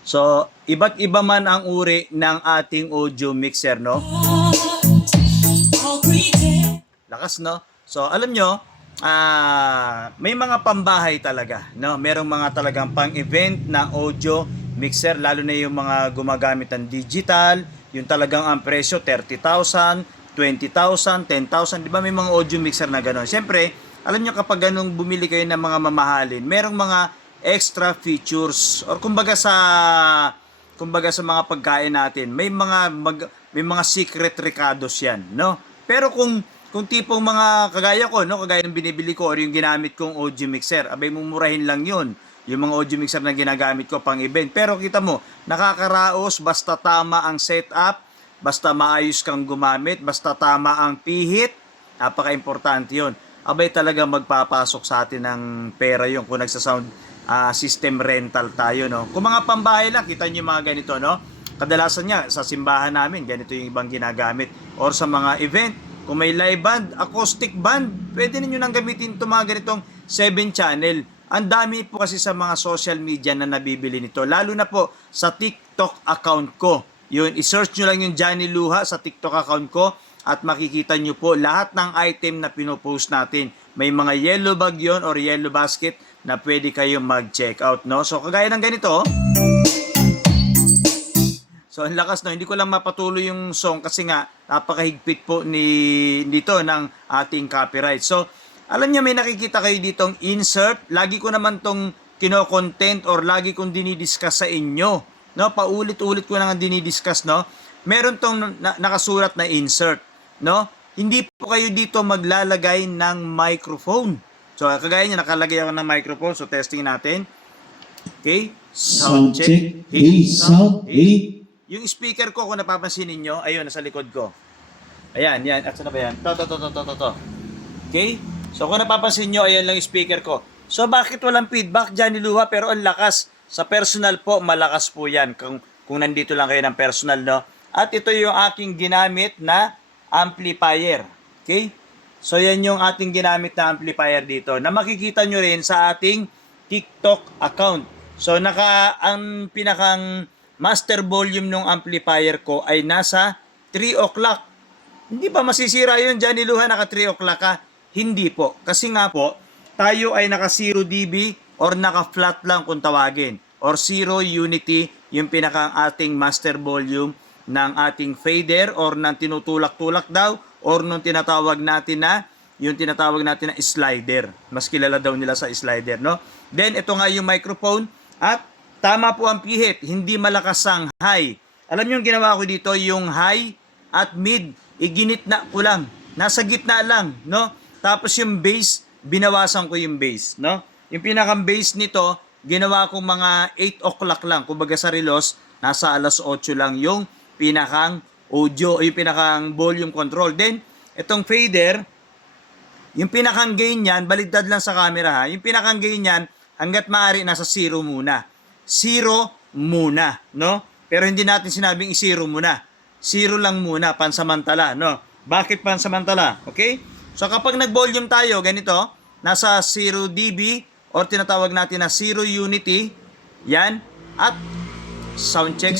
So, iba't iba man ang uri ng ating audio mixer, no? Lakas, no? So, alam nyo, may mga pambahay talaga, no? Merong mga talagang pang-event na audio mixer, lalo na yung mga gumagamit ng digital, yung talagang ang presyo, 30,000, 20,000, 10,000, di ba may mga audio mixer na gano'n? Siyempre, alam nyo kapag ganung bumili kayo ng mga mamahalin, merong mga extra features or kumbaga sa mga pagkain natin, may mga secret recados 'yan, no? Pero kung tipong mga kagaya ko, no, kagaya ng binibili ko or yung ginamit kong audio mixer, abay mumurahin lang 'yun. Yung mga audio mixer na ginagamit ko pang event. Pero kita mo, nakakaraos basta tama ang setup, basta maayos kang gumamit, basta tama ang pihit, napaka-importante 'yon. Abay talaga magpapasok sa atin ng pera 'yon kung nagsa-sound system rental tayo, no? Kung mga pambahay lang, kita niyo mga ganito, no? Kadalasan niya sa simbahan namin, ganito yung ibang ginagamit. Or sa mga event, kung may live band, acoustic band, pwede niyo nang gamitin itong mga ganitong 7 channel. Ang dami po kasi sa mga social media na nabibili nito, lalo na po sa TikTok account ko. Yun, i-search nyo lang yung Johnny Luha sa TikTok account ko at makikita nyo po lahat ng item na pinopost natin. May mga yellow bag yon or yellow basket na pwede kayong mag-check out, no? So, kagaya ng ganito, so, ang lakas, no? Hindi ko lang mapatuloy yung song kasi nga napakahigpit po dito ng ating copyright. So, alam niya may nakikita kayo ditong insert. Lagi ko naman tong kino-content or lagi kong dinidiscuss sa inyo, no? Paulit-ulit ko na nga dinidiscuss, no? Meron tong nakasulat na insert, no? Hindi po kayo dito maglalagay ng microphone. So, kagaya niya, nakalagay ako ng microphone. So, testing natin. Okay? Sound check. Hey, sound. Hey. Yung speaker ko, kung napapansin ninyo, ayun, nasa likod ko. Ayan, yan. At saan na ba yan? To. Okay? So, kung napapansin nyo, ayan lang yung speaker ko. So, bakit walang feedback, Johnny Luha? Pero ang lakas. Sa personal po, malakas po yan. Kung nandito lang kayo ng personal, no? At ito yung aking ginamit na amplifier. Okay? So, yan yung ating ginamit na amplifier dito na makikita nyo rin sa ating TikTok account. So, ang pinakang master volume ng amplifier ko ay nasa 3 o'clock. Hindi ba masisira yun, Johnny Luha, naka 3 o'clock ka? Hindi po. Kasi nga po, tayo ay naka 0 dB or naka flat lang kung tawagin. Or 0 unity, yung pinakang ating master volume ng ating fader or ng tinutulak-tulak daw or nung tinatawag natin na slider. Mas kilala daw nila sa slider, no? Then, ito nga yung microphone at tama po ang pihit, hindi malakas ang high. Alam niyo yung ginawa ko dito, yung high at mid, iginitna ko lang. Nasa gitna lang, no? Tapos yung bass, binawasan ko yung bass, no? Yung pinakang bass nito, ginawa ko mga 8 o'clock lang. Kumbaga sa relos, nasa alas 8 lang yung pinakang audio, yung pinakang volume control. Then, itong fader, yung pinakang gain niyan, baligtad lang sa camera ha, yung pinakang gain niyan, hanggat maaari nasa 0 muna. 0 muna, no? Pero hindi natin sinabing i-0 muna. 0 lang muna, pansamantala, no? Bakit pansamantala? Okay? So kapag nag-volume tayo, ganito, nasa 0 dB or tinatawag natin na 0 unity, yan, at sound check,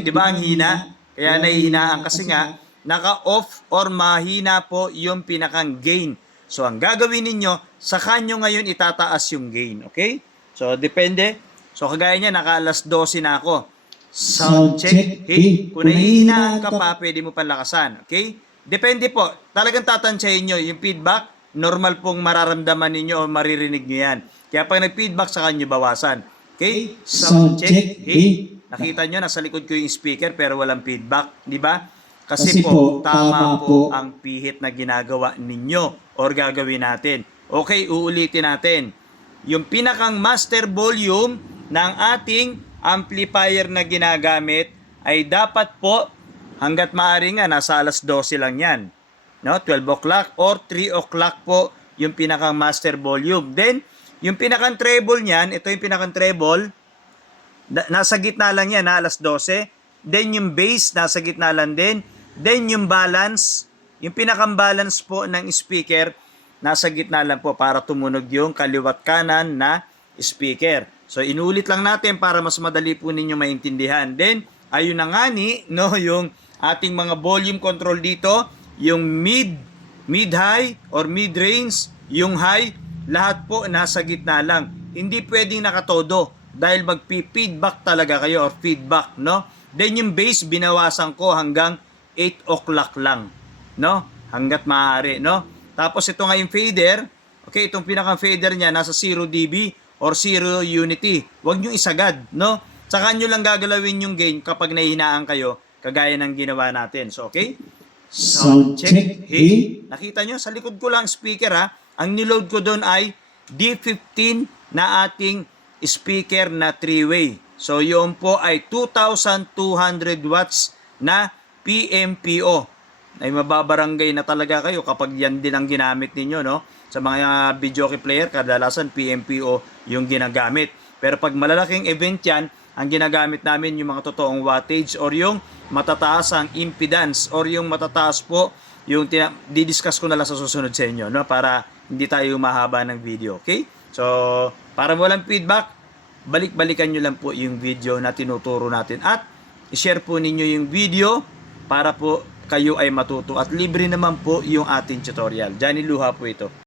di ba ang hina? Kaya nahihinaan kasi nga, naka-off or mahina po yung pinakang gain. So ang gagawin ninyo, sa kanyo ngayon itataas yung gain, okay? So depende. So kagaya niya, naka alas 12 na ako. Sound check. Hey, kung nahihinaan ka pa, pwede mo palakasan. Okay? Depende po. Talagang tatansyahin nyo. Yung feedback, normal pong mararamdaman ninyo o maririnig nyo yan. Kaya pag nag-feedback, sa kanyo bawasan. Okay? Sound check. Hey. Nakita nyo, nasa likod ko yung speaker pero walang feedback. Di ba? Kasi po, tama po ang pihit na ginagawa ninyo or gagawin natin. Okay, uulitin natin. Yung pinakang master volume ng ating amplifier na ginagamit ay dapat po hanggat maaari nga nasa alas 12 lang yan. No? 12 o'clock or 3 o'clock po yung pinakang master volume. Then, yung pinakang treble niyan, ito yung pinakang treble, nasa gitna lang yan, alas 12. Then, yung bass, nasa gitna lang din. Then, yung balance, yung pinakang balance po ng speaker, nasa gitna lang po para tumunog yung kaliwat kanan na speaker. So inulit lang natin para mas madali po ninyo maintindihan. Then ayun na nga ni, no, yung ating mga volume control dito, yung mid-high or mid-range, yung high, lahat po nasa gitna lang. Hindi pwedeng nakatodo dahil magpi-feedback talaga kayo or feedback, no? Then yung bass binawasan ko hanggang 8 o'clock lang, no? Hanggat maaari, no? Tapos ito nga yung fader, okay, itong pinakang fader niya nasa 0 dB or 0 unity. Huwag nyo isagad, no? Saka nyo lang gagalawin yung gain kapag nahihinaan kayo, kagaya ng ginawa natin. So, okay? Sound check. A. Nakita nyo, sa likod ko lang speaker ha. Ang niload ko doon ay D15 na ating speaker na 3-way. So, yun po ay 2,200 watts na PMPO. Ay mababarangay na talaga kayo kapag yan din ang ginamit ninyo, no? Sa mga videoke player, kadalasan PMPO yung ginagamit. Pero pag malalaking event yan, ang ginagamit namin yung mga totoong wattage or yung matataas ang impedance or yung matataas po yung didiscuss ko na lang sa susunod sa inyo, no? Para hindi tayo mahaba ng video, okay? So, para walang feedback, balik-balikan nyo lang po yung video na tinuturo natin at i-share po ninyo yung video para po kayo ay matuto at libre naman po yung ating tutorial. Johnny Luha po ito.